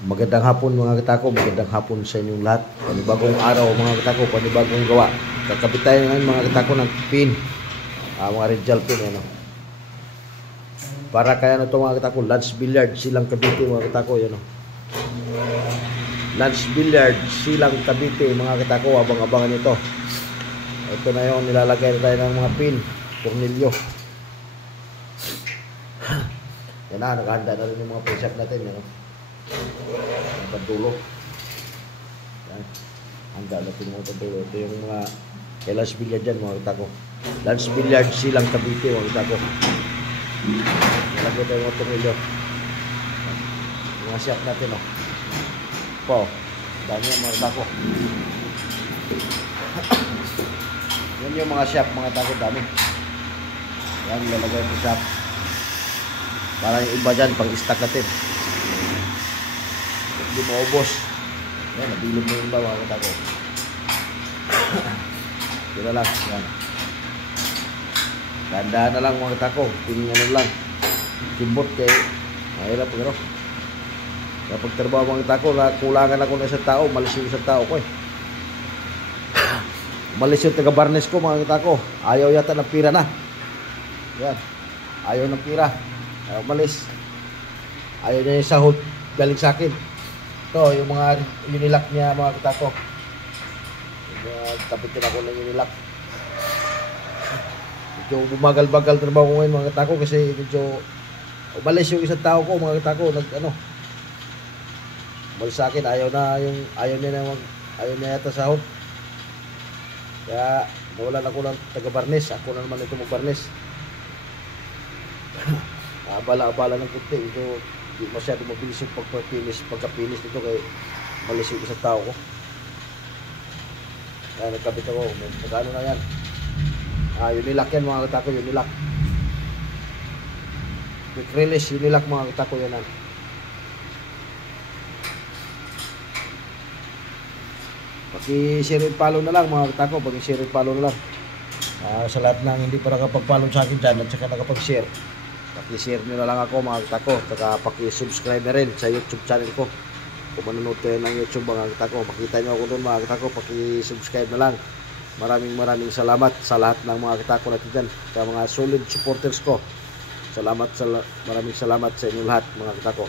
Magandang hapon mga katako, magandang hapon sa inyong lahat. Panibagong araw mga katako, panibagong gawa. Kakabit tayo ngayon mga katako ng pin. Mga red gel pin ano. Para kaya na ito mga katako, Lance Billiard, Silang Cavite mga katako, yan o. Lance Billiard, Silang Cavite mga katako, abang-abangan ito. Ito na yung nilalagay na tayo ng mga pin, tornilyo. Yan na, nakahanda na rin yung mga preset natin, yan o. Ang pandulo. Yan. Handa natin yung mga pandulo. Ito yung mga kay Lance Billiard dyan mga katako. Lance Billiard, Silang Cavite mga katako. Nalagay tayo yung mga tornilyo. Mga siyak natin o. Po, dami yung mga katako. Yan yung mga siyak mga katako, dami. Yan, lalagay yung siyak. Para yung iba dyan, pang stock natin. Hindi maubos. Yan, nabilog mo yung iba mga katako. Kira lang, yan. Gandaan na lang mga katako. Tingnan na lang. Kimbot kay mahirap pero. Kapag trabaho mga katako, kulangan ako ng isang tao, malis yung isang tao ko eh. Malis yung taga-barnes ko mga katako. Ayaw yata ng pira na. Yan. Ayaw ng pira. Ayaw malis. Ayaw niya yung sahod galing sa akin. Ito, yung mga unilak niya mga katako. Tapitin ako ng unilak. Medyo bumagal-bagal trabaho ko ngayon mga katako kasi medyo umalis yung isang tao ko mga katako. Umalis sa akin, ayaw niya yata sahod. Kaya nawalan ako ng taga-barnes. Ako na naman ito mag-barnes. Abala-abala ng kunti. Ito, di masyado mabilis yung pagkapinis nito kay malis yung isang tao ko. Kaya nagkabit ako. Magkano na yan? Unilak yan mga katako, unilak. Quick release, unilak mga katako yan. Paki-share and follow na lang mga katako, paki-share and follow na lang. Sa lahat ng hindi pa nakapag-follow sa akin dyan at saka nakapag-share, paki-share nyo na lang ako mga katako, saka paki-subscribe na rin sa YouTube channel ko. Kung manonood kayo ng YouTube mga katako, makita nyo ako doon mga katako, paki-subscribe na lang. Maraming salamat sa lahat ng mga katako natin dyan, sa mga solid supporters ko. Maraming salamat sa inyo lahat mga katako.